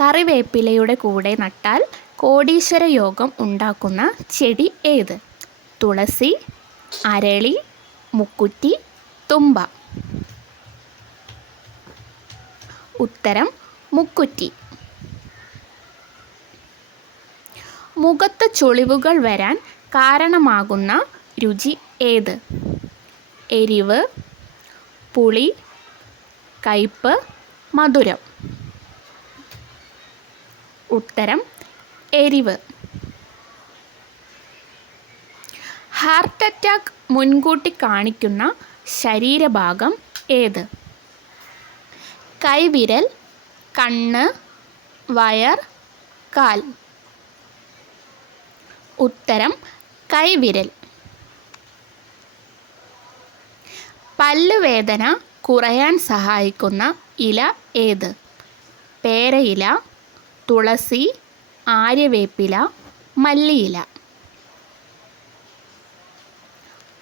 കറിവേപ്പിലയുടെ കൂടെ നട്ടാൽ കോടീശ്വര യോഗം ഉണ്ടാക്കുന്ന ചെടി ഏത്? തുളസി അരളി മുക്കുറ്റി തുമ്പ. ഉത്തരം മുക്കുറ്റി. മുഖത്ത് ചൊളിവുകൾ വരാൻ കാരണമാകുന്ന രുചി ഏത്? എരിവ് പുളി കയ്പ് മധുരം. ഉത്തരം എരിവ്. ഹാർട്ട് അറ്റാക്ക് മുൻകൂട്ടി കാണിക്കുന്ന ശരീരഭാഗം ഏത്? കൈവിരൽ കണ്ണ് വയർ കാൽ. ഉത്തരം കൈവിരൽ. പല്ലുവേദന കുറയാൻ സഹായിക്കുന്ന ഇല ഏത്? പേരയില തുളസി ആര്യവേപ്പില മല്ലിയില.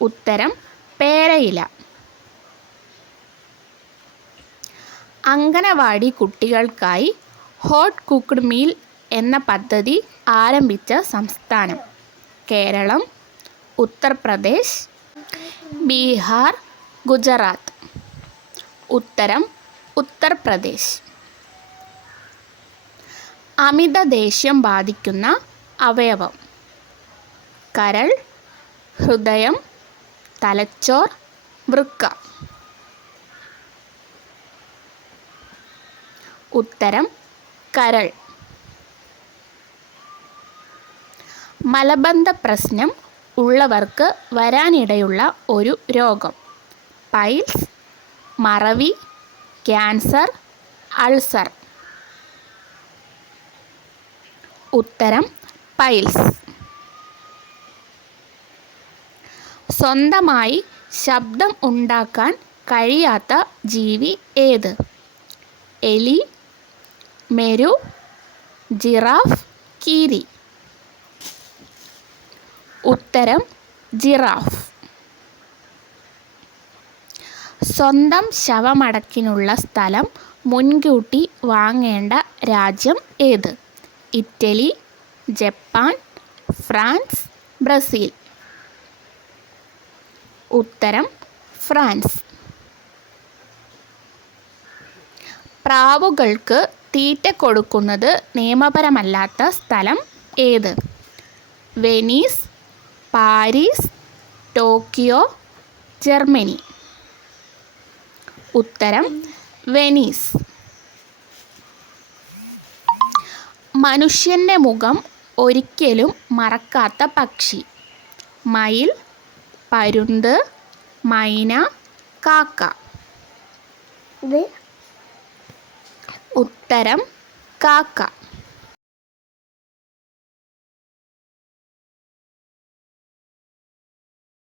ഉത്തരം പേരയില. അങ്കനവാടി കുട്ടികൾക്കായി ഹോട്ട് കുക്ക്ഡ് മീൽ എന്ന പദ്ധതി ആരംഭിച്ച സംസ്ഥാനം കേരളം ഉത്തർപ്രദേശ് ബീഹാർ ഗുജറാത്ത്. ഉത്തരം ഉത്തർപ്രദേശ്. അമിത ദേഷ്യം ബാധിക്കുന്ന അവയവം. കരൾ ഹൃദയം തലച്ചോർ വൃക്ക. ഉത്തരം കരൾ. മലബന്ധ പ്രശ്നം ഉള്ളവർക്ക് വരാനിടയുള്ള ഒരു രോഗം. പൈൽസ് മറവി ക്യാൻസർ അൾസർ. ഉത്തരം പൈൽസ്. സ്വന്തമായി ശബ്ദം ഉണ്ടാക്കാൻ കഴിയാത്ത ജീവി ഏത്? എലി മെരു ജിറാഫ് കീരി. ഉത്തരം ജിറാഫ്. സ്വന്തം ശവമടക്കിനുള്ള സ്ഥലം മുൻകൂട്ടി വാങ്ങേണ്ട രാജ്യം ഏത്? Italy Japan France Brazil. ഉത്തരം ഫ്രാൻസ്. പ്രാവുകൾക്ക് തീറ്റ കൊടുക്കുന്നത് നിയമപരമല്ലാത്ത സ്ഥലം ഏത്? Venice Paris Tokyo Germany. ഉത്തരം വെനീസ്. മനുഷ്യന്റെ മുഖം ഒരിക്കലും മറക്കാത്ത പക്ഷി. മയിൽ പരുന്ത് മൈന കാക്ക. ഉത്തരം കാക്ക.